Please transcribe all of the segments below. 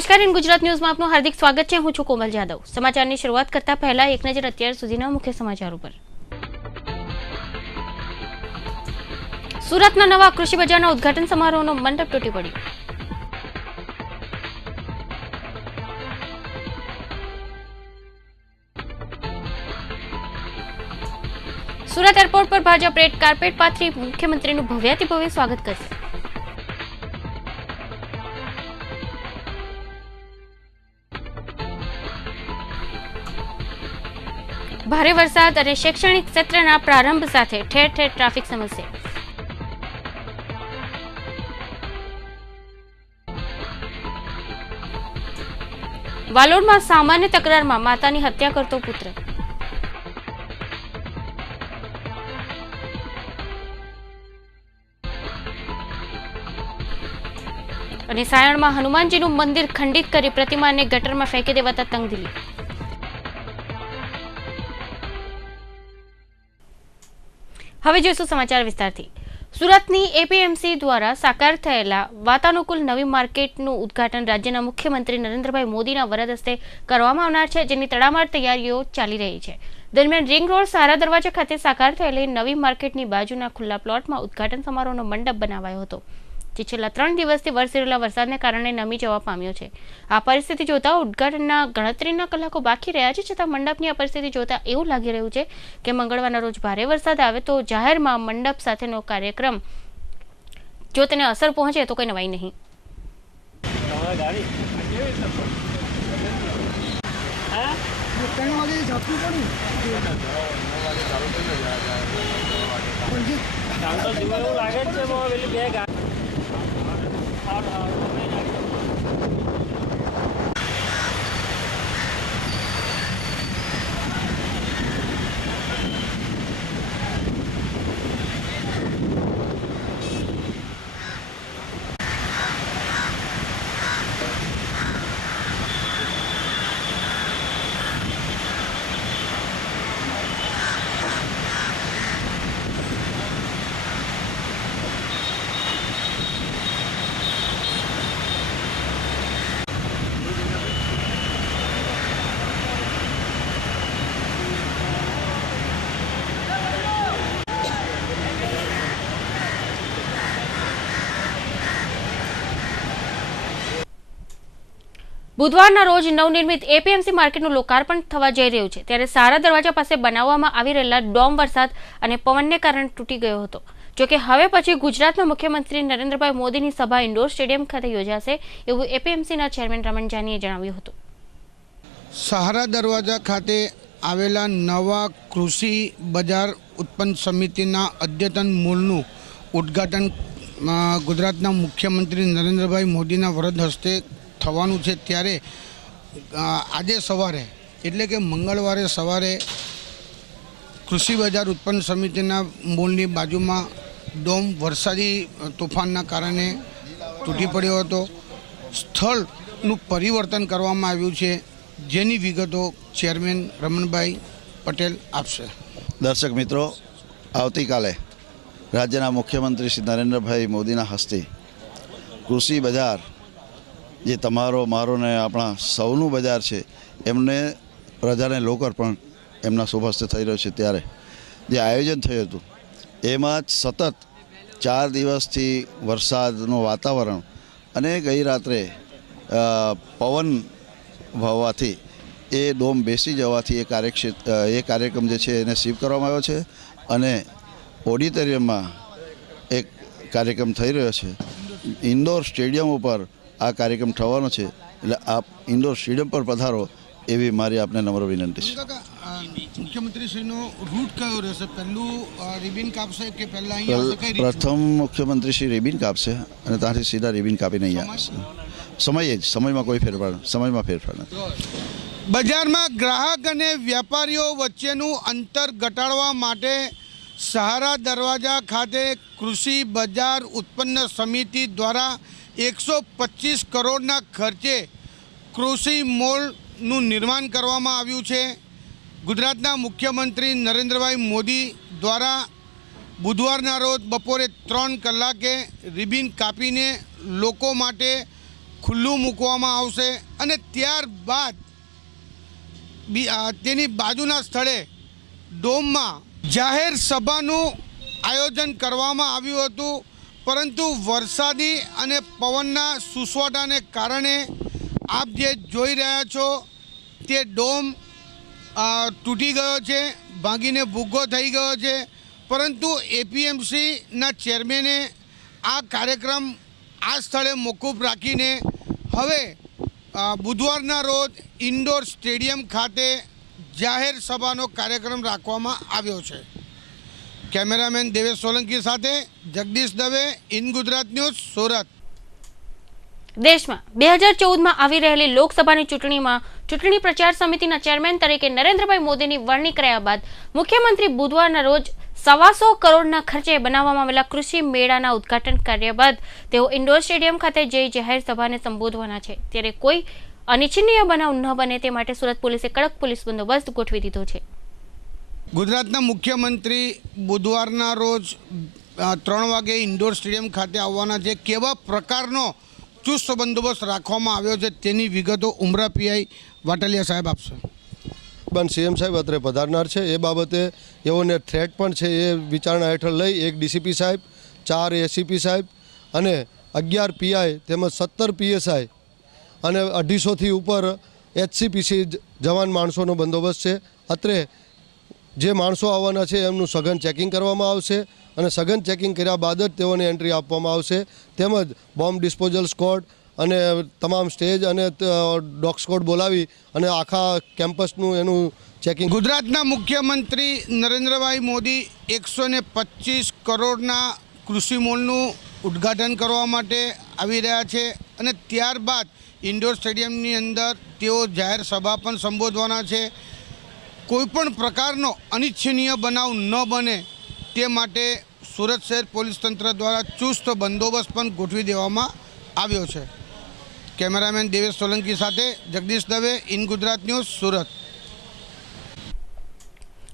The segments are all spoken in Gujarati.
નમસ્કાર, ઇન ગુજરાત ન્યૂઝમાં આપનું હાર્દિક સ્વાગત છે। હું છું કોમલ જાદવ। સમાચારની શરૂઆત કરતા પહેલા એક નજર અત્યાર સુધીના મુખ્ય સમાચારો પર। સુરતના નવા કૃષિ બજારના ઉદ્ઘાટન સમારોહનો મંડપ તૂટી પડ્યો। સુરત એરપોર્ટ પર ભાજપ રેડ કાર્પેટ પાથરી મુખ્યમંત્રીનું ભવ્યાતિભવ્ય સ્વાગત કરશે। ભારે વરસાદ અને શૈક્ષણિક સત્રના પ્રારંભ સાથે ઠેર ઠેર ટ્રાફિક સમસ્યા। વાલોડમાં સામાન્ય તકરારમાં માતાની હત્યા કરતો પુત્ર। અને સાયણમાં હનુમાનજીનું મંદિર ખંડિત કરી પ્રતિમાને ગટરમાં ફેંકી દેવાતા તંગદિલી। હવે જોઈશું સમાચાર વિસ્તારથી। સુરતની એપીએમસી દ્વારા સાકાર થયેલા વાતાનુકૂળ નવી માર્કેટનું ઉદ્ઘાટન રાજ્યના મુખ્યમંત્રી નરેન્દ્રભાઈ મોદીના વરદ હસ્તે કરવામાં આવનાર છે, જેની તડામાર તૈયારીઓ ચાલી રહી છે। દરમિયાન રિંગ રોડ સારા દરવાજા ખાતે સાકાર થયેલી નવી માર્કેટની બાજુના ખુલ્લા પ્લોટમાં ઉદ્ઘાટન સમારોહનો મંડપ બનાવાયો હતો, જે છેલ્લા 3 દિવસથી વરસેલા વરસાદને કારણે નમી જવા પામ્યો છે। આ પરિસ્થિતિ જોતા ઉદ્ઘાટનના ગણતરીના કલાકો બાકી રહ્યા છે, છતાં મંડપની આ પરિસ્થિતિ જોતા એવું લાગી રહ્યું છે કે મંગળવારના રોજ ભારે વરસાદ આવે તો જાહેરમાં મંડપ સાથેનો કાર્યક્રમ જો તેને અસર પહોંચે તો કોઈ નવાઈ નહીં। બુધવારના રોજ નવનિર્મિત એપીએમસી માર્કેટનું લોકાર્પણ થવા જઈ રહ્યું છે, ત્યારે સારા દરવાજા પાસે બનાવવામાં આવી રહેલા ડોમ વરસાદ અને પવનને કારણે તૂટી ગયો હતો। જોકે હવે પછી ગુજરાતના મુખ્યમંત્રી નરેન્દ્રભાઈ મોદીની સભા ઇન્ડોર સ્ટેડિયમ ખાતે યોજાશે, એવું એપીએમસીના ચેરમેન રમણ જાનીએ જણાવ્યું હતું। દેશમાં 2014માં આવી રહેલી લોકસભાની ચૂંટણી પ્રચાર સમિતિના ચેરમેન તરીકે નરેન્દ્રભાઈ મોદીની વરણી કર્યા બાદ મુખ્યમંત્રી બુધવારના રોજ 125 કરોડના ખર્ચે બનાવવામાં આવેલા કૃષિ મેળાના ઉદ્ઘાટન કર્યા બાદ તેઓ ઇન્ડોર સ્ટેડિયમ ખાતે જઈ જાહેર સભાને સંબોધવાના છે. ત્યારે કોઈ અનિચ્છનીય બનાવ ન બને તે માટે સુરત પોલીસે કડક પોલીસ બંદોબસ્ત ગોઠવી દીધો છે.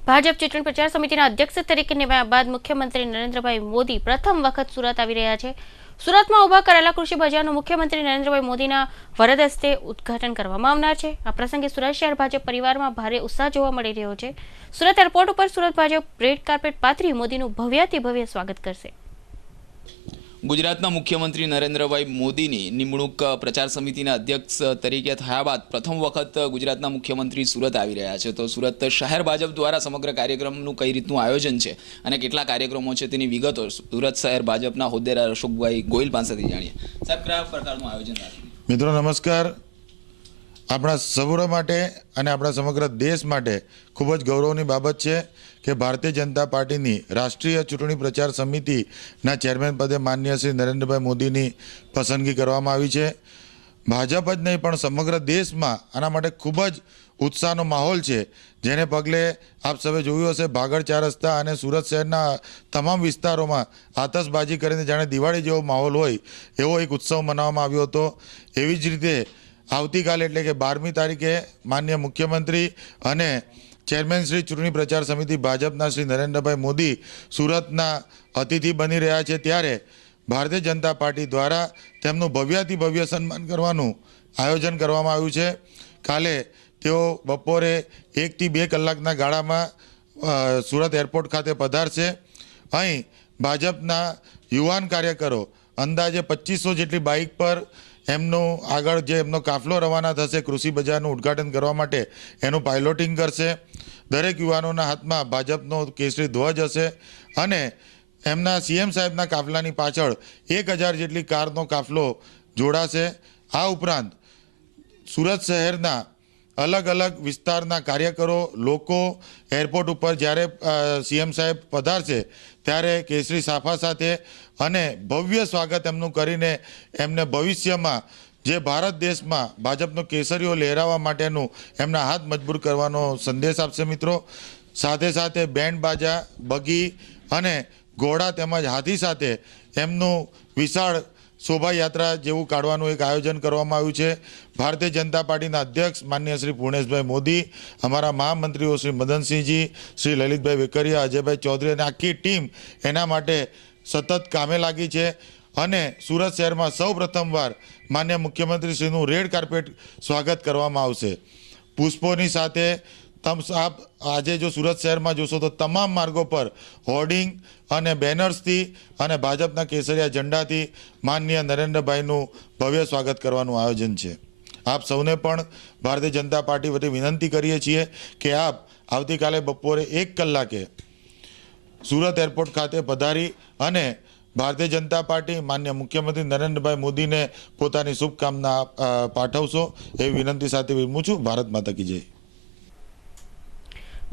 ભાજપ ચૂંટણી પ્રચાર સમિતિના અધ્યક્ષ તરીકે નિમાયા બાદ મુખ્યમંત્રી નરેન્દ્રભાઈ મોદી પ્રથમ વખત સુરત આવી રહ્યા છે. સુરતમાં ઉભા કરેલા કૃષિ બજારનું મુખ્યમંત્રી નરેન્દ્રભાઈ મોદીના વરદ હસ્તે ઉદ્ઘાટન કરવામાં આવનાર છે. આ પ્રસંગે સુરત શહેર ભાજપ પરિવારમાં ભારે ઉત્સાહ જોવા મળી રહ્યો છે. સુરત એરપોર્ટ ઉપર સુરત ભાજપ રેડ કાર્પેટ પાથરી મોદીનું ભવ્યાતિ ભવ્ય સ્વાગત કરશે.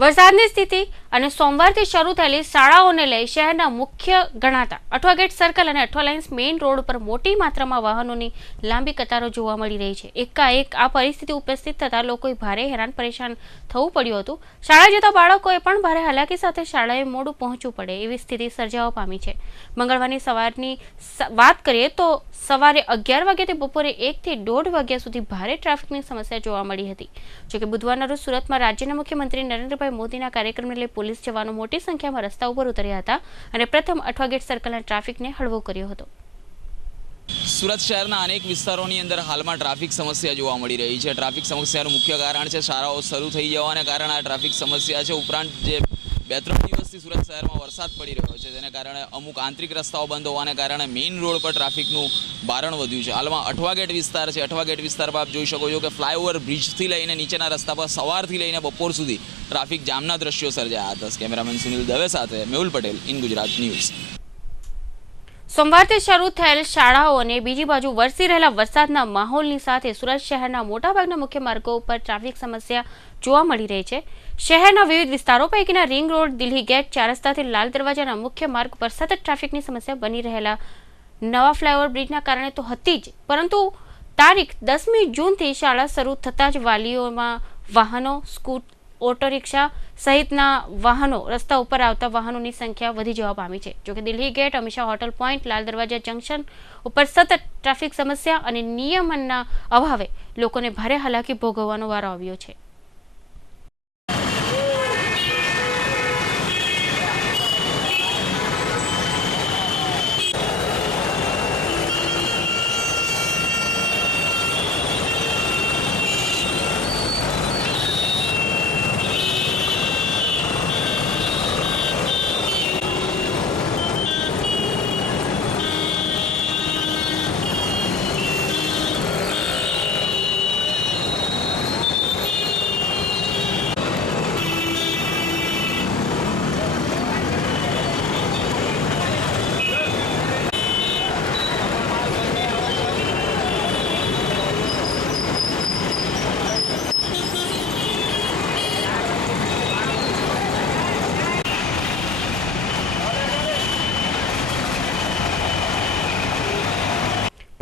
વરસાદની સ્થિતિ અને સોમવારથી શરૂ થયેલી શાળાઓને લઈ શહેરના મુખ્ય ગણાતા અઠવા ગેટ સર્કલ અને અઠવા લાઇન્સ મેઇન રોડ પર મોટી માત્રામાં વાહનોની લાંબી કતારો જોવા મળી રહી છે. એકાએક આ પરિસ્થિતિ ઉપસ્થિત થતાં લોકોએ ભારે હેરાન પરેશાન થવું પડ્યું હતું. શાળા જતા બાળકોએ પણ ભારે હાલાકી સાથે શાળાએ મોડું પહોંચવું પડે એવી સ્થિતિ સર્જાવા પામી છે. મંગળવારની સવારની વાત કરીએ તો સવારે 11 વાગ્યાથી બપોરે 1 થી 1:30 વાગ્યા સુધી ભારે ટ્રાફિકની સમસ્યા જોવા મળી હતી. જોકે બુધવારના રોજ સુરતમાં રાજ્યના મુખ્યમંત્રી નરેન્દ્રભાઈ મોદીના કાર્યક્રમને લઈ પોલીસ જવાનો મોટી સંખ્યામાં રસ્તા ઉપર ઉતર્યા હતા અને પ્રથમ અઠવા ગેટ સર્કલના ટ્રાફિકને હળવો કર્યો હતો. સોમવારથી શરૂ થયેલ શાળાઓ અને બીજી બાજુ વરસી રહેલા વરસાદના માહોલની સાથે સુરત શહેરના મોટાભાગના મુખ્ય માર્ગો ઉપર ટ્રાફિક સમસ્યા જોવા મળી રહી છે. શહેરના વિવિધ વિસ્તારો પૈકીના રિંગ રોડ, દિલ્હી ગેટ, ચાર રસ્તાથી લાલ દરવાજાના મુખ્ય માર્ગ પર સતત ટ્રાફિકની સમસ્યા બની રહેલા નવા ફ્લાયઓવર બ્રિજના કારણે તો હતી જ, પરંતુ તારીખ 10મી જૂનથી શાળા શરૂ થતાં જ વાલીઓમાં વાહનો, ઓટો રિક્ષા સહિતના વાહનો રસ્તા ઉપર આવતા વાહનોની સંખ્યા વધી જવા પામી છે. જોકે Delhi gate, Amisha hotel point, Lal Darwaja junction ઉપર સતત ટ્રાફિક સમસ્યા અને નિયમનના અભાવે લોકોને ભારે હાલાકી ભોગવવાનો વારો આવ્યો છે.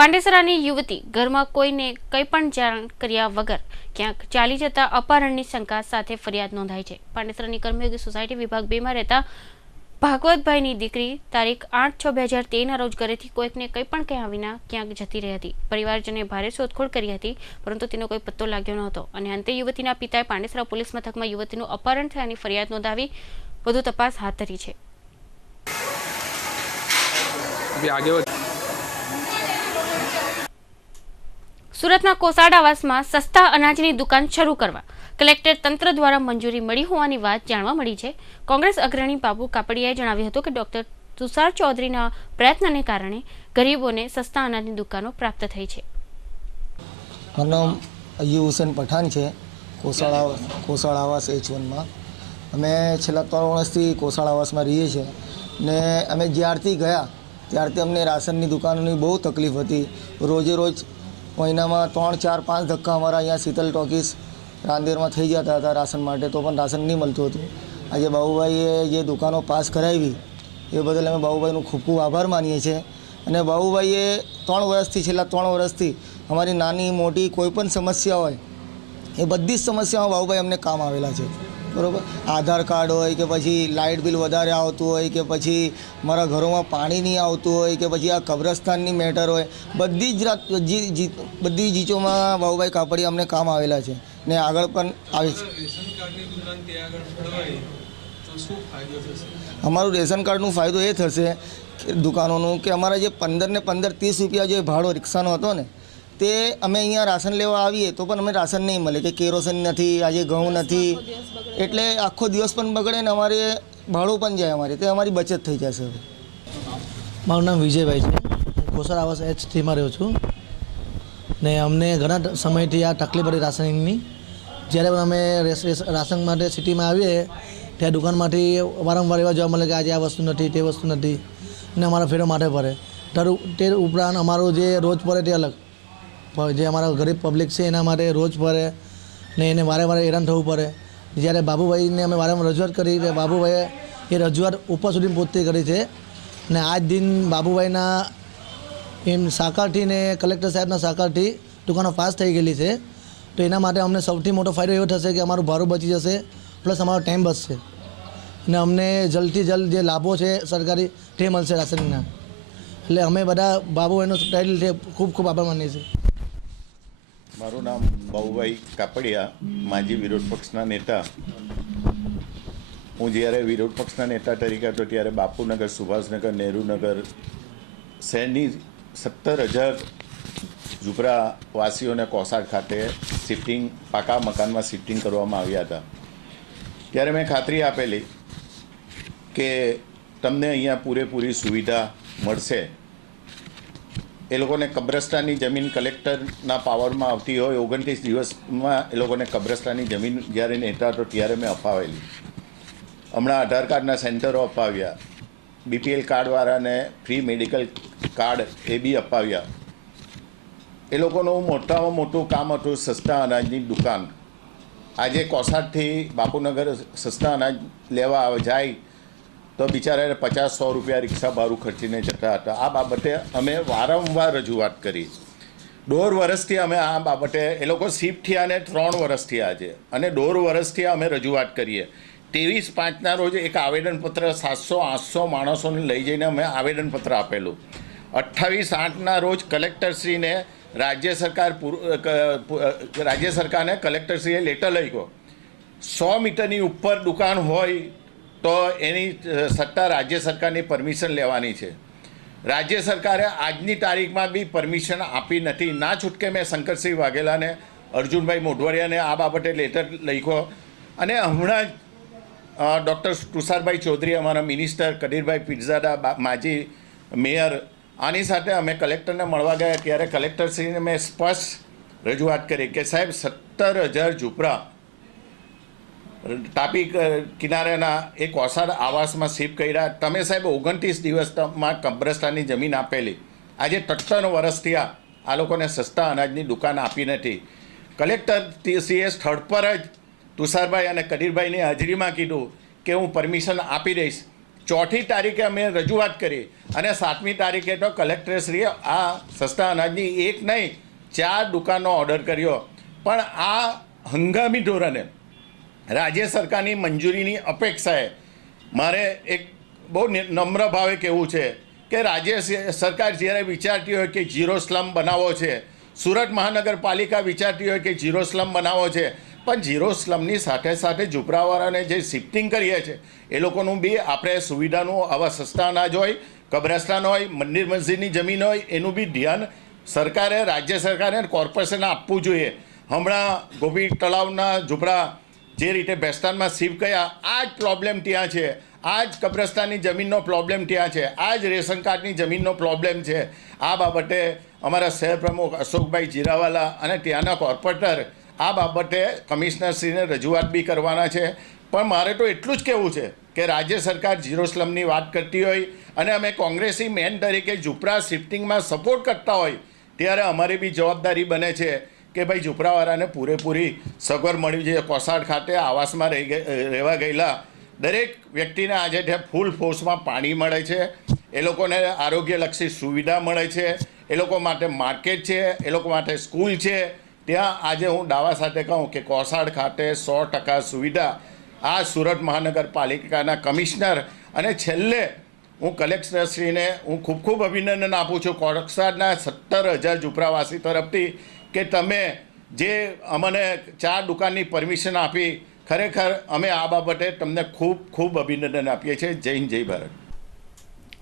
પાંડેસરાની યુવતી ઘરમાં કોઈને કંઈ પણ જાણ કર્યા વગર ક્યાંક ચાલી જતા અપહરણની શંકા સાથે ફરિયાદ નોંધાઈ છે. પાંડેસરાની કર્મયોગી સોસાયટી વિભાગ 2માં રહેતા ભાગવતભાઈની દીકરી તારીખ 8/6/2013ના રોજ ઘરેથી કોઈકને કંઈ પણ કહ્યા વિના ક્યાંક જતી રહી હતી. પરિવારજને ભારે શોધખોળ કરી હતી, પરંતુ તેનો કોઈ પત્તો લાગ્યો ન હતો અને અંતે યુવતીના પિતાએ પાંડેસરા પોલીસ મથકમાં યુવતીનું અપહરણ થયાની ફરિયાદ નોંધાવી વધુ તપાસ હાથ ધરી છે. સુરતના કોસાડ આવાસમાં સસ્તા અનાજની દુકાન શરૂ કરવા કલેક્ટર તંત્ર દ્વારા મંજૂરી મળી હોવાની વાત જાણવા મળી છે. કોંગ્રેસ અગ્રણી બાબુ કાપડિયાએ જણાવ્યું હતું કે ડોક્ટર તુષાર ચૌધરીના પ્રયત્નને કારણે ગરીબોને સસ્તા અનાજની દુકાનો પ્રાપ્ત થઈ છે.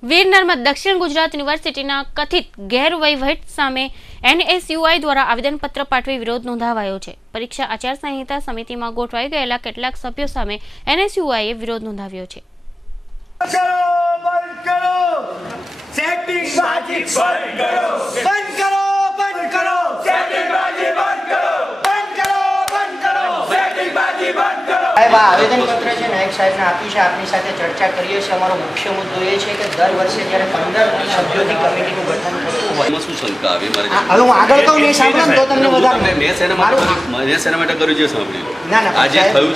વીર નર્મદ દક્ષિણ ગુજરાત યુનિવર્સિટીના કથિત ગેરવહીવટ સામે NSUI દ્વારા આવેદનપત્ર પાઠવી વિરોધ નોંધાવાયો છે. પરીક્ષા આચારસંહિતા સમિતિમાં ગોઠવાઈ ગયેલા કેટલાક સભ્યો સામે NSUIએ વિરોધ નોંધાવ્યો છે. આવેદન પત્ર છે નાયક સાહેબને આપ્યું છે. આપની સાથે ચર્ચા કરીએ છીએ. અમારો મુખ્ય મુદ્દો એ છે કે દર વર્ષે જ્યારે 15 સભ્યોની કમિટીનું ગઠન થતું હોય એમાં શું શંકા આવી મારે હવે હું આગળ કહું ને સાંભળો તો તમને વધારે મેં શેના માટે કર્યું છે સાંભળ્યું ના આજે થયું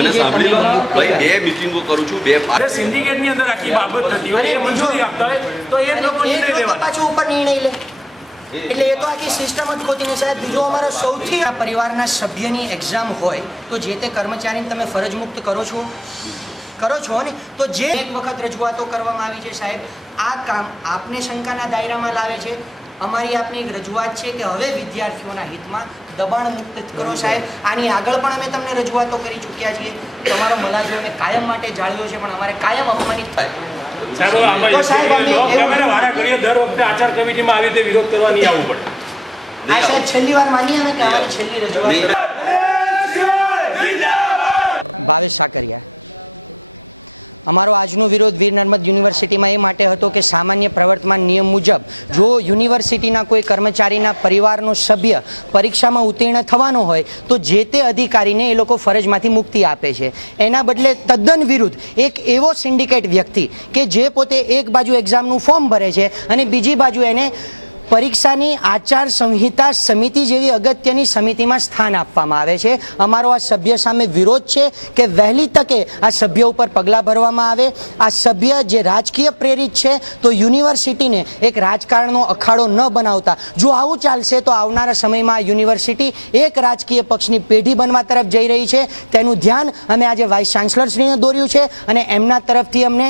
મને સાંભળી લો ભાઈ 2 મીટિંગો કરું છું 2 સિન્ડિકેટની અંદર આખી બાબત થતી હોય એ મંજૂરી આપતા હોય તો એ લોકો નિર્ણય લેવાનો પાછું ઉપર નિર્ણય લે એટલે એ તો આખી સિસ્ટમ જ ખોટી ને સાહેબ. બીજો અમારો સૌથી આ પરિવારના સભ્યની એક્ઝામ હોય તો જે તે કર્મચારીને તમે ફરજ મુક્ત કરો છો ને તો જે એક વખત રજૂઆતો કરવામાં આવી છે સાહેબ, આ કામ આપને શંકાના દાયરામાં લાવે છે. અમારી આપની એક રજૂઆત છે કે હવે વિદ્યાર્થીઓના હિતમાં દબાણ મુક્ત કરો સાહેબ. આની આગળ પણ અમે તમને રજૂઆતો કરી ચૂક્યા છીએ. તમારો મલાજો અમે કાયમ માટે જાળવ્યો છે પણ અમારે કાયમ અપમાનિત થાય. વારા કરીએ દર વખતે આચાર કમિટીમાં આવી રીતે વિરોધ કરવા નહીં આવવું પડે. આ સાહેબ છેલ્લી વાર માનીએ અમે કે અમારી છેલ્લી રજૂઆત. ભાવેશ સાકરિયા. અમારો આજનો વિરોધ વીર નર્મદ યુનિવર્સિટીમાં એ માટે હતો કે સામાન્ય પ્રવર્તમાન નિયમ મુજબ જો યુનિવર્સિટીના કોઈ કર્મચારીના પરિવારનો સભ્ય પરીક્ષામાં ઉત્તીર્ણ થવાનો હોય તો જે તે અધિકારીને એ લોકો ફરજમાંથી મુક્તિ આપે છે. એના બદલે તદ્દન વિરુદ્ધ એક એવો સિન્ડિકેટ વ્યક્તિ કે જે પોતે એક બાજુ એક્ઝામનું ફોર્મ ભરે છે અને બીજી બાજુ એને પરીક્ષાની આચાર સંહિતા સમિતિ જેવી અગત્યની સમિતિમાં સ્થાન આપવામાં આવે છે. અમારો આ સભ્ય સામે વિરોધ છે કે વહેલી તકે આ સભ્ય ઉપર પગલાં ભરવામાં આવે. આ સભ્ય જે રાજકીય પ્રેરિત છે તો યુનિવર્સિટીને એક રાજકારણનો અખાડો ન બનાવતા. જો આવું ચાલશે તો આવનારા સમયમાં યુનિવર્સિટી એક રાજકીય પક્ષની પેઢી બનવા તરફ જઈ રહી છે. તેનું ધ્યાન અમે આજે વાઇસ ચાન્સલરશ્રીને દોર્યું છે અને એમના તરફથી અમને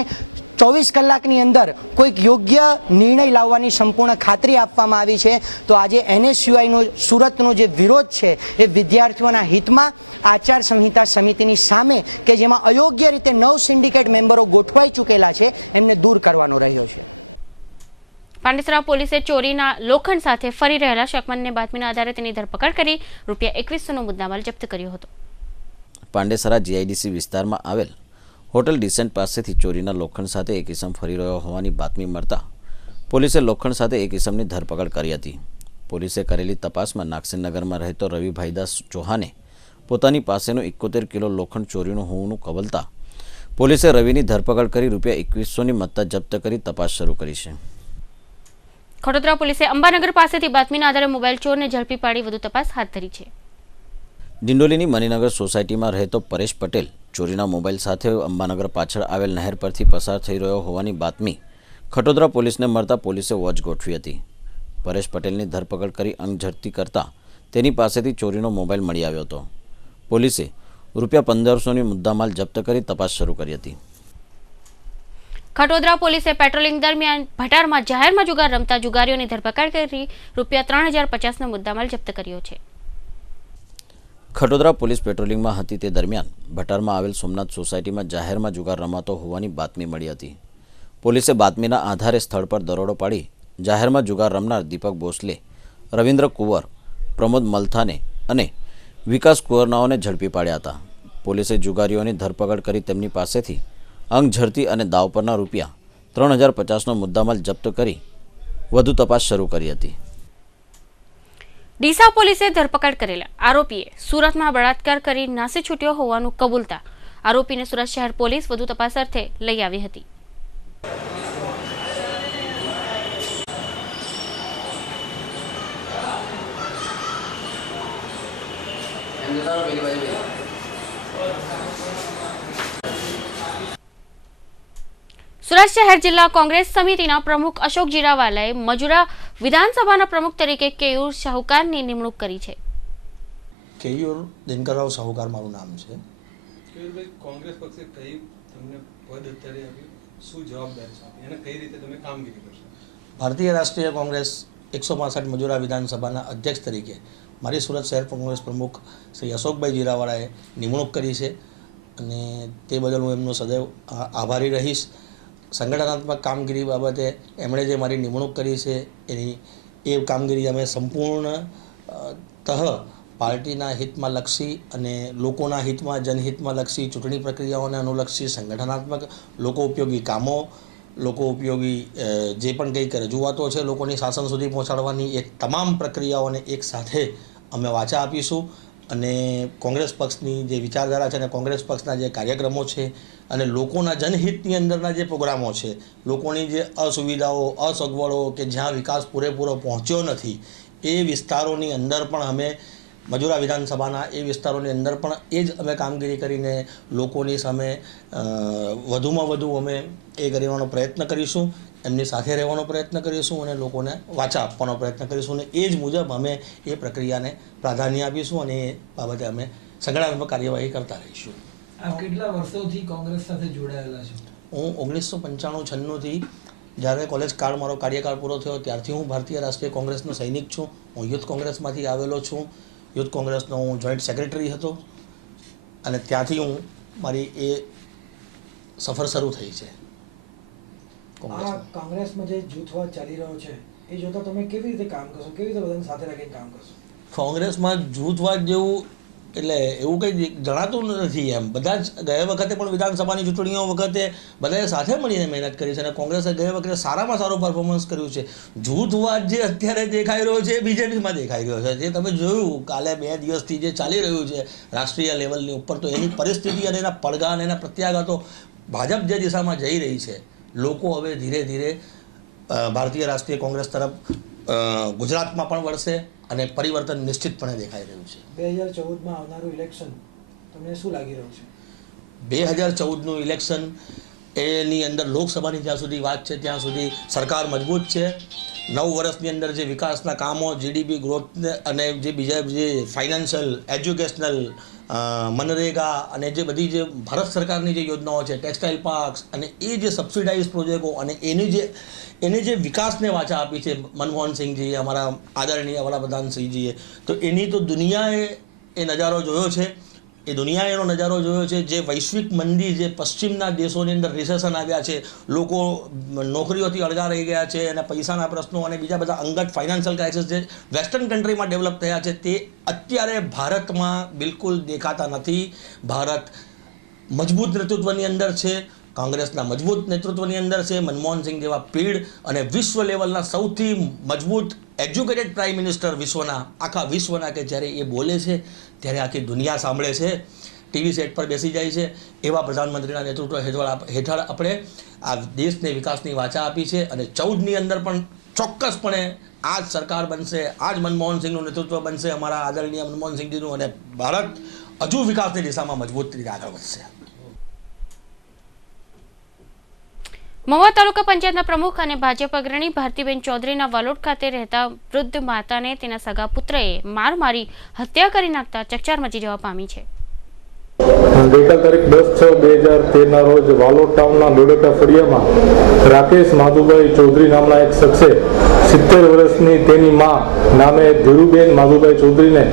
24 કલાકની અંદર કોઈક યોગ્ય નિર્ણય લાવવાની સંપૂર્ણ ખાતરી આપવામાં આવી છે. તો આજે NSUIનો સુરતનો જે વિરોધ છે એ વિદ્યાર્થીઓના હિતમાં આચાર સંહિતા સમિતિની સામે કે જેમાં અયોગ્ય રીતે 9 સિન્ડિકેટ મેમ્બરો ગોઠવાઈ ચૂકેલા છે એમને દૂર કરવાનો રહ્યો છે. પાંડેસરા પોલીસે ચોરીના લોખંડ સાથે ફરી રહેલા શકમનને બાતમીના આધારે તેની ધરપકડ કરી ₹2100નો મુદ્દામાલ જપ્ત કર્યો હતો. પાંડેસરા GIDC વિસ્તારમાં આવેલ હોટલ ડિસેન્ટ પાસેથી ચોરીના લોખંડ સાથે એક ઇસમ ફરી રહ્યો હોવાની બાતમી મળતા પોલીસે લોખંડ સાથે એક ઇસમની ધરપકડ કરી હતી. પોલીસે કરેલી તપાસમાં નાગસેનનગરમાં રહેતો રવિભાઈદાસ ચૌહાણે પોતાની પાસેનું 71 કિલો લોખંડ ચોરીનું હોવાનું કબલતા પોલીસે રવિની ધરપકડ કરી ₹2100ની મત્તા જપ્ત કરી તપાસ શરૂ કરી છે. ખડોદરા પોલીસે અંબાનગર પાસેથી બાતમીના આધારે મોબાઈલ ચોરને ઝડપી પાડી વધુ તપાસ હાથ ધરી છે. ડિંડોલીની મણિનગર સોસાયટીમાં રહેતો પરેશ પટેલ ચોરીના મોબાઈલ સાથે અંબાનગર પાછળ આવેલ નહેર પરથી પસાર થઈ રહ્યો હોવાની બાતમી ખટોદરા પોલીસને મળતા પોલીસે વોચ ગોઠવી હતી. પરેશ પટેલની ધરપકડ કરી અંગ ઝડપી કરતા તેની પાસેથી ચોરીનો મોબાઈલ મળી આવ્યો હતો. પોલીસે ₹1500ની મુદ્દામાલ જપ્ત કરી તપાસ શરૂ કરી હતી. ખટોદરા પોલીસે પેટ્રોલિંગ દરમિયાન ભટારમાં જાહેરમાં જુગાર રમતા જુગારીઓની ધરપકડ કરી ₹3050નો મુદ્દામાલ જપ્ત કર્યો છે. ખટોદરા પોલીસ પેટ્રોલિંગમાં હતી તે દરમિયાન ભટારમાં આવેલ સોમનાથ સોસાયટીમાં જાહેરમાં જુગાર રમાતો હોવાની બાતમી મળી હતી. પોલીસે બાતમીના આધારે સ્થળ પર દરોડો પાડી જાહેરમાં જુગાર રમનાર દીપક ભોસલે, રવિન્દ્ર કુંવર, પ્રમોદ મલથાને અને વિકાસ કુંવરનાઓને ઝડપી પાડ્યા હતા. પોલીસે જુગારીઓની ધરપકડ કરી તેમની પાસેથી અંગ ઝડતી અને દાવ પરના ₹3050નો મુદ્દામાલ જપ્ત કરી વધુ તપાસ શરૂ કરી હતી. ડીસા પોલીસે ધરપકડ કરેલા આરોપીએ સુરતમાં બળાત્કાર કરી નાસી છૂટ્યો હોવાનું કબૂલતા આરોપીને સુરત શહેર પોલીસ વધુ તપાસ અર્થે લઈ આવી હતી. સુરત શહેર જિલ્લા કોંગ્રેસ સમિતિના પ્રમુખ અશોક જીરાવાલાએ મજુરા વિધાનસભાના પ્રમુખ તરીકે કેયુર શાહુકારની નિમણૂક કરી છે. મહુવા તાલુકા પંચાયતના પ્રમુખ અને ભાજપ અગ્રણી ભારતીબેન ચૌધરીના વાલોડ ખાતે રહેતા વૃદ્ધ માતાને તેના સગા પુત્રએ માર મારી હત્યા કરી નાખતા ચકચાર મચી જવા પામી છે. ગઈકાલ તારીખ 10/6/2013 રોજ વાલોડ ટાઉનના ડોડકા ફળિયામાં રાકેશ માધુભાઈ ચૌધરી નામના એક શખ્સે 70 વર્ષની તેની માં નામે ધીરુબેન માધુભાઈ ચૌધરીને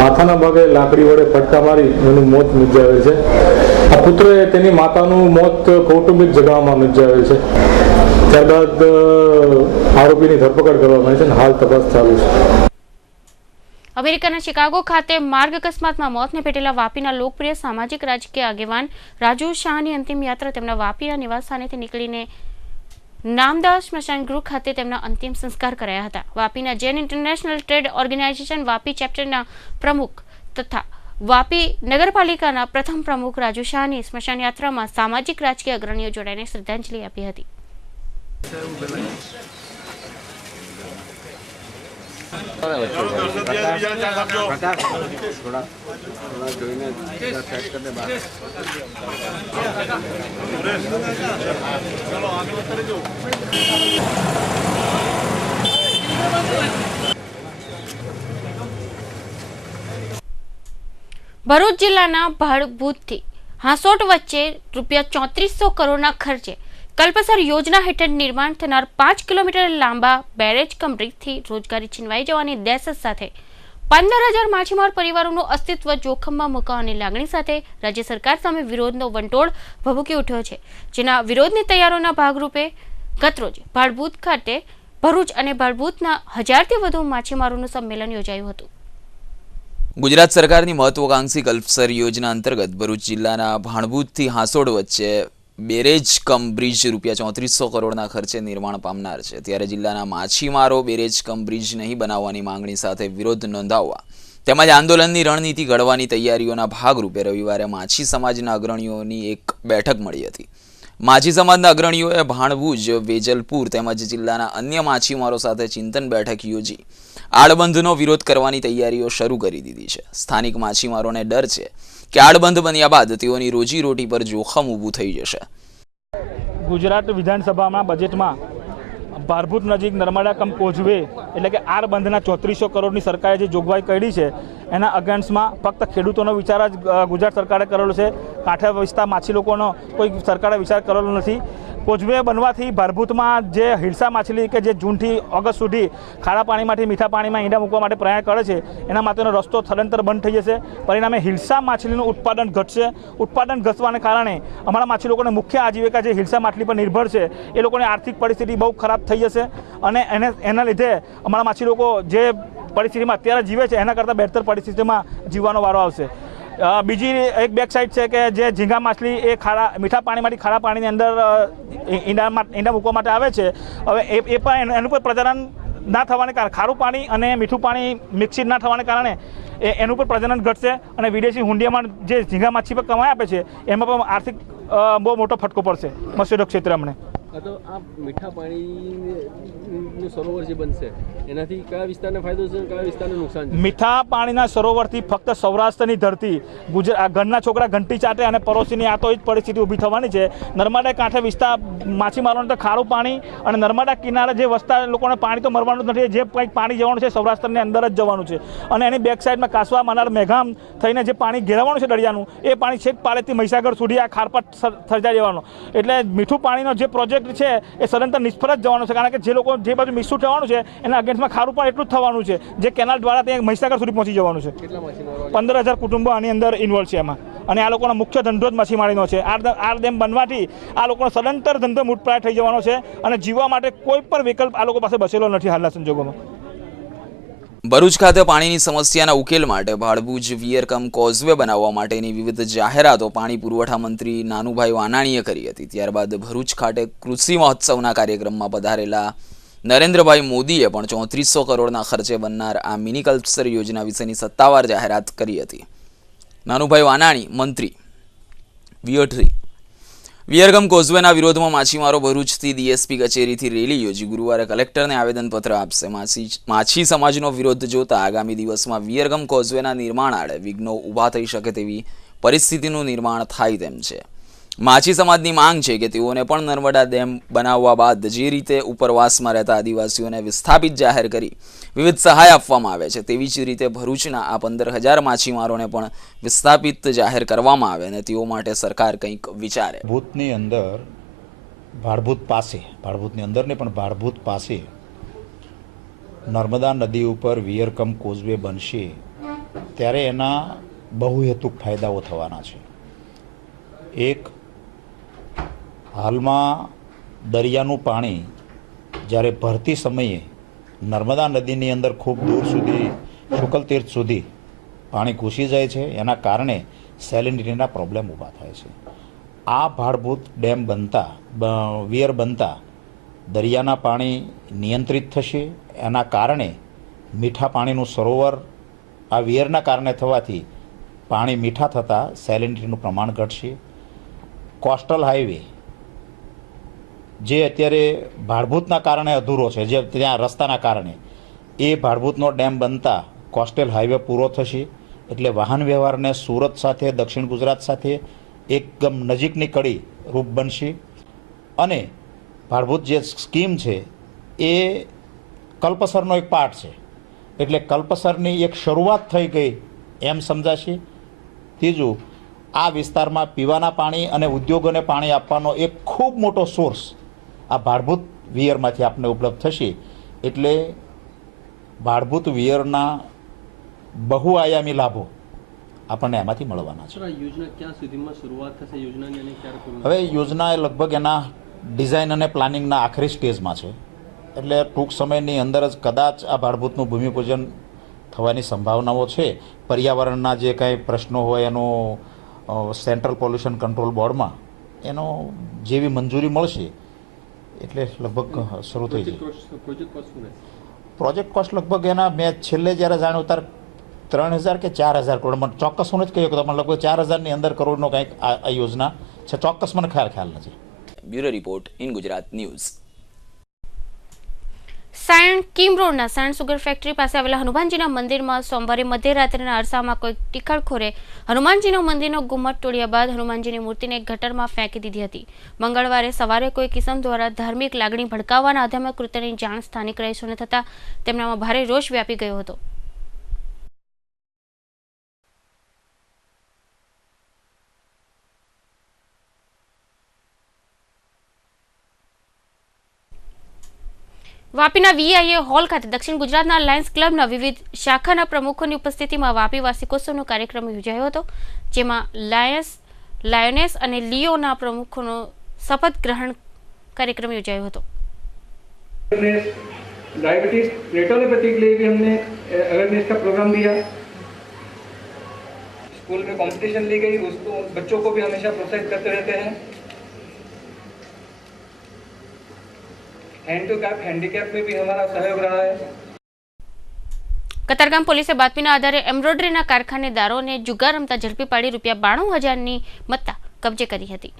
માથાના ભાગે લાકડી વડે ફટકા મારી એનું મોત નિપજાવેલ છે. આ પુત્રએ તેની માતાનું મોત કૌટુંબિક ઝઘડામાં નિપજાવેલ છે. ત્યારબાદ આરોપીની ધરપકડ કરવામાં આવી છે અને હાલ તપાસ ચાલુ છે. અમેરિકાના શિકાગો ખાતે માર્ગ અકસ્માતમાં મોતને ભેટેલા વાપીના લોકપ્રિય સામાજિક રાજકીય આગેવાન રાજુ શાહની અંતિમ યાત્રા તેમના વાપીના નિવાસસ્થાનેથી નીકળીને નામદાસ સ્મશાન ગૃહ ખાતે તેમના અંતિમ સંસ્કાર કરાયા હતા. વાપીના Jain international trade organization Vapi ચેપ્ટરના પ્રમુખ તથા વાપી નગરપાલિકાના પ્રથમ પ્રમુખ રાજુ શાહની સ્મશાન યાત્રામાં સામાજિક રાજકીય અગ્રણીઓ જોડાઈને શ્રદ્ધાંજલિ આપી હતી. ભરૂચ જિલ્લાના ભાડભૂતથી હાંસોટ વચ્ચે ₹3400 કરોડના ખર્ચે કલ્પસર યોજના હેઠળ નિર્માણ થનાર 5 કિલોમીટર લાંબા બેરેજ કમ બ્રિજથી રોજગારી છીનવાઈ જવાની દહેશત સાથે 15,000 માછીમાર પરિવારોનું અસ્તિત્વ જોખમમાં મુકાવાની લાગણી સાથે રાજ્ય સરકાર સામે વિરોધનો વંટોળ ભભૂકી ઉઠ્યો છે. જેના વિરોધની તૈયારીઓના ભાગરૂપે ગતરોજ ભાડભૂત ખાતે ભરૂચ અને ભાડભૂતના 1000થી વધુ માછીમારોનું સંમેલન યોજાયું હતું. ગુજરાત સરકારની મહત્વાકાંક્ષી કલ્પસર યોજના અંતર્ગત ભરૂચ જિલ્લાના ભાણભૂતથી હાંસોડ વચ્ચે બેરેજ કમ બ્રિજ ₹3400 કરોડના ખર્ચે નિર્માણ પામનાર છે. ત્યારે જિલ્લાના માછીમારો બેરેજ કમ બ્રિજ નહીં બનાવવાની માંગણી સાથે વિરોધ નોંધાવવા તેમજ આંદોલનની રણનીતિ ઘડવાની તૈયારીઓના ભાગરૂપે રવિવારે માછી સમાજના અગ્રણીઓની એક બેઠક મળી હતી. માછી સમાજના અગ્રણીઓએ ભાણભુજ, વેજલપુર તેમજ જિલ્લાના અન્ય માછીમારો સાથે ચિંતન બેઠક યોજી આડબંધનો વિરોધ કરવાની તૈયારીઓ શરૂ કરી દીધી છે. સ્થાનિક માછીમારોને ડર છે કે આડબંધ બન્યા બાદ તેઓની રોજીરોટી પર જોખમ ઊભું થઈ જશે. ભરૂચ ખાતે પાણીની સમસ્યાના ઉકેલ માટે ભાડભૂજ વિયરકમ કોઝવે બનાવવા માટેની વિવિધ જાહેરાતો પાણી પુરવઠા મંત્રી નાનુભાઈ વાનાણીએ કરી હતી. ત્યારબાદ ભરૂચ ખાતે કૃષિ મહોત્સવના કાર્યક્રમમાં પધારેલા નરેન્દ્રભાઈ મોદીએ પણ 3400 કરોડના ખર્ચે બનનાર આ મિની કલ્પસર યોજના વિશેની સત્તાવાર જાહેરાત કરી હતી. નાનુભાઈ વાનાણી મંત્રી વિયરકમ કોઝવેના વિરોધમાં માછીમારો ભરૂચથી ડીએસપી કચેરીથી રેલી યોજી ગુરુવારે કલેક્ટરને આવેદનપત્ર આપશે. માછી સમાજનો વિરોધ જોતા આગામી દિવસમાં વિયરકમ કોઝવેના નિર્માણ આડે વિઘ્નો ઊભા થઈ શકે તેવી પરિસ્થિતિનું નિર્માણ થાય તેમ છે. માછી સમાજની માંગ છે કે તેઓને પણ નર્મદા ડેમ બનાવવા બાદ જે રીતે ઉપરવાસમાં રહેતા આદિવાસીઓને વિસ્થાપિત જાહેર કરી વિવિધ સહાય આપવામાં આવે છે તેવી જ રીતે ભરૂચના આ 15,000 માછીમારોને પણ વિસ્થાપિત જાહેર કરવામાં આવે અને તેઓ માટે સરકાર કંઈક વિચારે. Bureau report in Gujarat news. Sayan Kim રોડના સાયણ સુગર ફેક્ટરી પાસે આવેલા હનુમાનજીના મંદિરમાં સોમવારે મધ્યરાત્રિના અરસામાં કોઈ ટીખળખોરે હનુમાનજીનો મંદિરનો ગુમ્મટ તોડ્યા બાદ હનુમાનજીની મૂર્તિને ગટરમાં ફેંકી દીધી હતી. મંગળવારે સવારે કોઈ કિસમ દ્વારા ધાર્મિક લાગણી ભડકાવવાના અધમ્ય કૃત્યની જાણ સ્થાનિક રહીશોને થતાં તેમનામાં ભારે રોષ વ્યાપી ગયો હતો. વાપીના વીઆઈએ હોલ ખાતે દક્ષિણ ગુજરાતના લાયન્સ ક્લબના વિવિધ શાખાના પ્રમુખોની ઉપસ્થિતિમાં વાપી વાર્ષિકોત્સવનો કાર્યક્રમ યોજાયો હતો, જેમાં લાયનેસ અને લિયોના પ્રમુખોનો શપથ ગ્રહણ કાર્યક્રમ યોજાયો હતો. डायबिटीज रेटिनोपैथी के लिए भी हमने अवेयरनेस का प्रोग्राम दिया. स्कूल में कंपटीशन ली गई, उसको बच्चों को भी हमेशा प्रोत्साहित करते रहते हैं. हैंड टू कैप हैंडीकैप में भी हमारा सहयोग रहा है. કતારગામ પોલીસે બાતમીના આધારે એમ્બ્રોઇડરીના કારખાનેદારોને જુગાર રમતા ઝડપી પાડી ₹92,000ની મત્તા કબજે કરી હતી.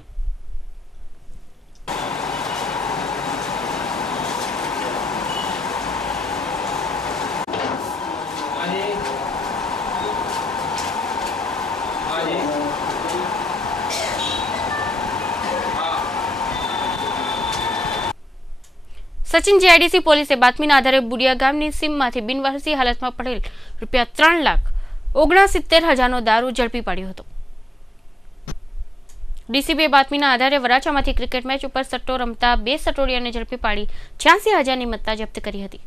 સચિન જીઆઈડીસી પોલીસે બાતમીના આધારે બુડિયા ગામની સીમમાંથી બિનવારસી હાલતમાં પડેલ ₹3,69,000નો દારૂ ઝડપી પાડ્યો હતો. ડીસીબીએ બાતમીના આધારે વરાછામાંથી ક્રિકેટ મેચ ઉપર સટ્ટો રમતા 2 સટ્ટોડિયાને ઝડપી પાડી 86,000ની મત્તા જપ્ત કરી હતી.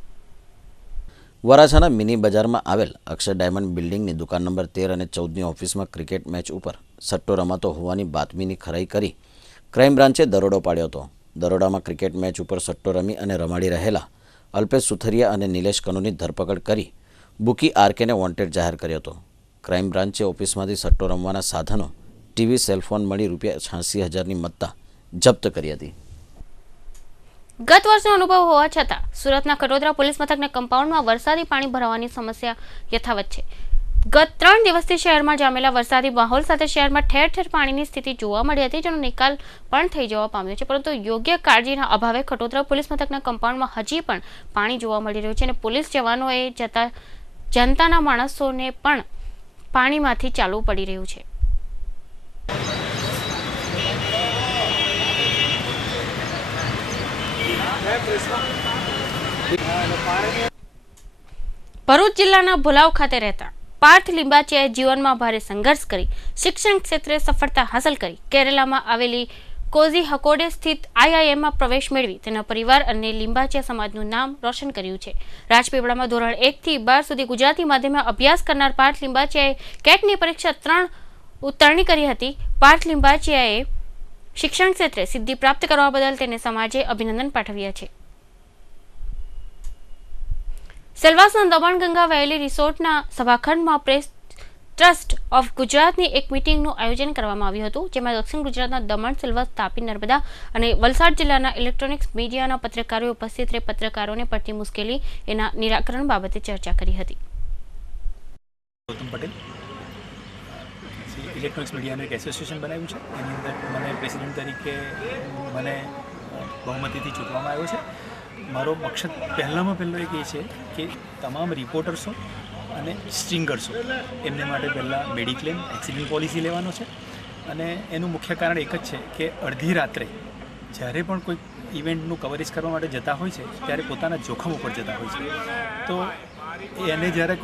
વરાછાના મિની બજારમાં આવેલ અક્ષર ડાયમંડ બિલ્ડિંગની દુકાન નંબર 13 અને 14ની ઓફિસમાં ક્રિકેટ મેચ ઉપર સટ્ટો રમાતો હોવાની બાતમીની ખરાઈ કરી ક્રાઇમ બ્રાન્ચે દરોડો પાડ્યો હતો. દરોડામાં ક્રિકેટ મેચ ઉપર સટ્ટો રમી અને રમાડી રહેલા અલ્પેશ સુથરિયા અને નિલેશ કનુની ધરપકડ કરી બુકી આરકેને વોન્ટેડ જાહેર કર્યો હતો. ક્રાઇમ બ્રાન્ચે ઓફિસમાંથી સટ્ટો રમવાના સાધનો, ટીવી, સેલફોન મળી ₹86,000ની મત્તા જપ્ત કરી હતી. ગત વર્ષનો અનુભવ હોવા છતાં સુરતના ખટોદરા પોલીસ મથકના કમ્પાઉન્ડમાં વરસાદી પાણી ભરાવાની સમસ્યા યથાવત છે. ગત 3 દિવસથી શહેરમાં જામેલા વરસાદી માહોલ સાથે શહેરમાં ઠેર ઠેર પાણીની સ્થિતિ જોવા મળી હતી, જેનો નિકાલ પણ થઈ જવા પામ્યો છે, પરંતુ યોગ્ય કાળજીના અભાવે ખટોદરા પોલીસ મથકના કમ્પાઉન્ડમાં હજી પણ પાણી જોવા મળી રહ્યું છે અને પોલીસ જવાનોએ જનતાના માણસોને પણ પાણીમાંથી ચાલવું પડી રહ્યું છે. ભરૂચ જિલ્લાના ભુલાવ ખાતે રહેતા પાર્થ લિંબાચિયાએ જીવનમાં ભારે સંઘર્ષ કરી શિક્ષણ ક્ષેત્રે સફળતા હાંસલ કરી કેરલામાં આવેલી કોઝી હકોડે સ્થિત IIMમાં પ્રવેશ મેળવી તેના પરિવાર અને લિંબાચિયા સમાજનું નામ રોશન કર્યું છે. રાજપીપળામાં ધોરણ 1 થી 12 સુધી ગુજરાતી માધ્યમમાં અભ્યાસ કરનાર પાર્થ લિંબાચિયાએ કેટની પરીક્ષા 3 ઉત્તીર્ણ કરી હતી. પાર્થ લિંબાચિયાએ શિક્ષણ ક્ષેત્રે સિદ્ધિ પ્રાપ્ત કરવા બદલ તેને સમાજે અભિનંદન પાઠવ્યા છે. સેલવાસના દમણગંગા વેલી રિસોર્ટના સભાખંડમાં પ્રેસ ટ્રસ્ટ ઓફ ગુજરાતની એક મીટિંગનું આયોજન કરવામાં આવ્યું હતું, જેમાં દક્ષિણ ગુજરાતના દમણ, સેલવાસ, તાપી, નર્મદા અને વલસાડ જિલ્લાના ઇલેક્ટ્રોનિક્સ મીડિયાના પત્રકારોએ ઉપસ્થિત રહી પત્રકારોને પડતી મુશ્કેલી એના નિરાકરણ બાબતે ચર્ચા કરી હતી. ગૌતમ પટેલ ઇલેક્ટ્રોનિક્સ મીડિયાનું એક એસોસિએશન બનાવ્યું છે. એની અંદર મને પ્રેસિડેન્ટ તરીકે મને બહુમતીથી ચૂંટવામાં આવ્યો છે. મારો મકસદ પહેલાં એક એ છે કે તમામ રિપોર્ટર્સો અને સ્ટ્રિંગર્સો એમને માટે પહેલાં મેડિક્લેમ એક્સિડન્ટ પોલિસી લેવાનો છે. અને એનું મુખ્ય કારણ એક જ છે કે અડધી રાત્રે જ્યારે પણ કોઈ ઇવેન્ટનું કવરેજ કરવા માટે જતા હોય છે ત્યારે પોતાના જોખમ ઉપર જતા હોય છે. તો એને જ્યારે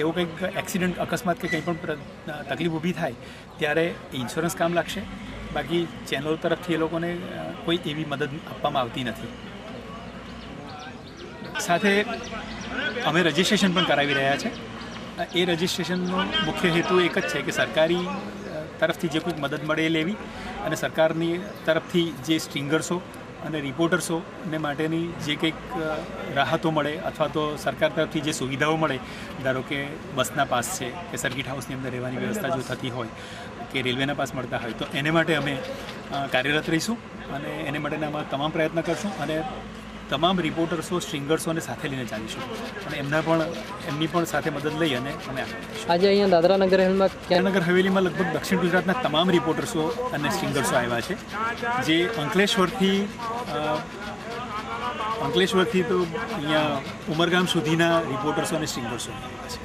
એવો કંઈક એક્સિડન્ટ, અકસ્માત કે કંઈ પણ તકલીફ ઊભી થાય ત્યારે ઇન્સ્યોરન્સ કામ લાગશે. બાકી ચેનલ તરફથી એ લોકોને કોઈ એવી મદદ આપવામાં આવતી નથી. સાથે અમે રજિસ્ટ્રેશન પણ કરાવી રહ્યા છે. એ રજિસ્ટ્રેશનનો મુખ્ય હેતુ એક જ છે કે સરકારી તરફથી જે કોઈક મદદ મળે એ લેવી અને સરકારની તરફથી જે સ્ટ્રિંગર્સો અને રિપોર્ટર્સોને માટેની જે કંઈક રાહતો મળે અથવા તો સરકાર તરફથી જે સુવિધાઓ મળે, ધારો કે બસના પાસ છે કે સર્કિટ હાઉસની અંદર રહેવાની વ્યવસ્થા જો થતી હોય કે રેલવેના પાસ મળતા હોય તો એને માટે અમે કાર્યરત રહીશું અને એને માટેના તમામ પ્રયત્ન કરશું અને તમામ રિપોર્ટર્સો, સ્ટ્રિંગર્સોને સાથે લઈને ચાલીશું અને એમની પણ સાથે મદદ લઈ અને અમે આજે અહીંયા દાદરાનગર હવેલીમાં લગભગ દક્ષિણ ગુજરાતના તમામ રિપોર્ટર્સો અને સ્ટ્રિંગર્સો આવ્યા છે. જે અંકલેશ્વરથી તો અહીંયા ઉમરગામ સુધીના રિપોર્ટર્સો અને સ્ટ્રિંગર્સો આવ્યા છે.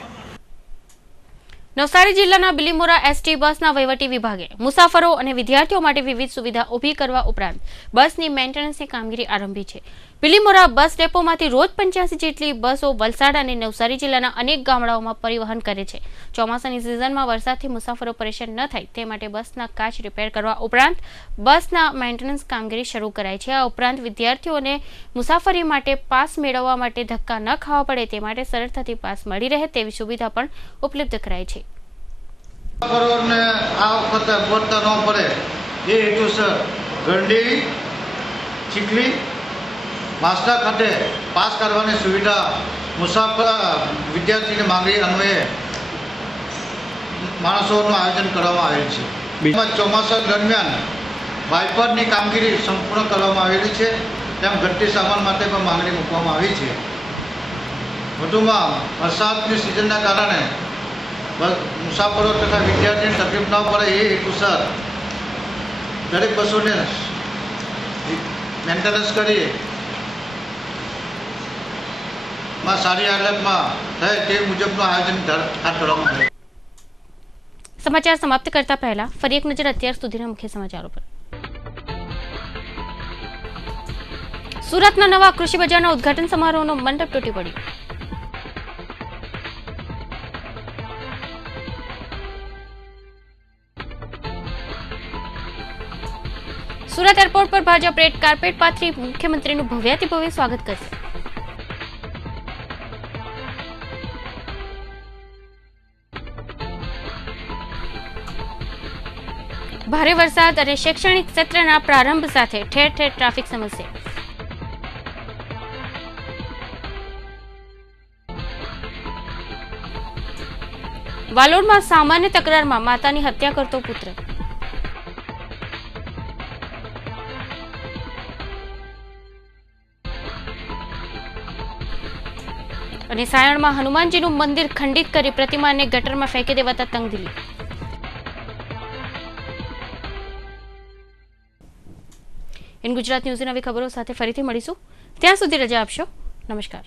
નવસારી જિલ્લાના બિલીમોરા એસટી બસના વહીવટી વિભાગે મુસાફરો અને વિદ્યાર્થીઓ માટે વિવિધ સુવિધા ઊભી કરવા ઉપરાંત બસની મેન્ટેનન્સની કામગીરી આરંભી છે. બિલીમોરા બસ ડેપોમાંથી રોજ 85 જેટલી બસો વલસાડ અને નવસારી જિલ્લાના અનેક ગામડાઓમાં પરિવહન કરે છે. ચોમાસાની સિઝનમાં વરસાદથી મુસાફરો પરેશાન ન થાય તે માટે બસના કાચ રિપેર કરવા ઉપરાંત બસના મેન્ટેનન્સ કામગીરી શરૂ કરાઈ છે. આ ઉપરાંત વિદ્યાર્થીઓને મુસાફરી માટે પાસ મેળવવા માટે ધક્કા ન ખાવા પડે તે માટે સરળતાથી પાસ મળી રહે તેવી સુવિધા પણ ઉપલબ્ધ કરાઈ છે. મુસાફરોને આ વખતે પહોંચતા ન પડે એ હેતુસર ગંડી, ચીખલી, માસડા ખાતે પાસ કરવાની સુવિધા મુસાફર વિદ્યાર્થીની માંગણી અન્વયે માણસોનું આયોજન કરવામાં આવેલ છે. ચોમાસા દરમિયાન વાઇપરની કામગીરી સંપૂર્ણ કરવામાં આવેલી છે. તેમ ઘટતી સામાન માટે પણ માંગણી મૂકવામાં આવી છે. વધુમાં વરસાદની સિઝનના કારણે મુસાફરો તથા વિદ્યાર્થીને તકલીફ ન પડે એ હેતુસર દરેક બસોને મેન્ટેનન્સ કરી સારી હાલતમાં થાય તે મુજબનું આયોજન હાથ ધરવામાં આવે. સમાચાર સમાપ્ત કરતા પહેલા ફરી એક નજર અત્યાર સુધીના મુખ્ય સમાચારો પર. સુરતના નવા કૃષિ બજારના ઉદ્ઘાટન સમારોહનો મંડપ તૂટી પડ્યો. સુરત એરપોર્ટ પર ભાજપ રેડ કાર્પેટ પાથરી મુખ્યમંત્રીનું ભવ્યાતિભવ્ય સ્વાગત કરશે. ભારે વરસાદ અને શૈક્ષણિક સત્રના પ્રારંભ સાથે ઠેર ઠેર ટ્રાફિક સમસ્યા. વાલોડમાં સામાન્ય તકરારમાં માતાની હત્યા કરતો પુત્ર. અને સાયણમાં હનુમાનજીનું મંદિર ખંડિત કરી પ્રતિમાને ગટરમાં ફેંકી દેવાતા તંગદિલી. ઇન ગુજરાત ન્યૂઝની નવી ખબરો સાથે ફરીથી મળીશું. ત્યાં સુધી રજા આપશો. નમસ્કાર.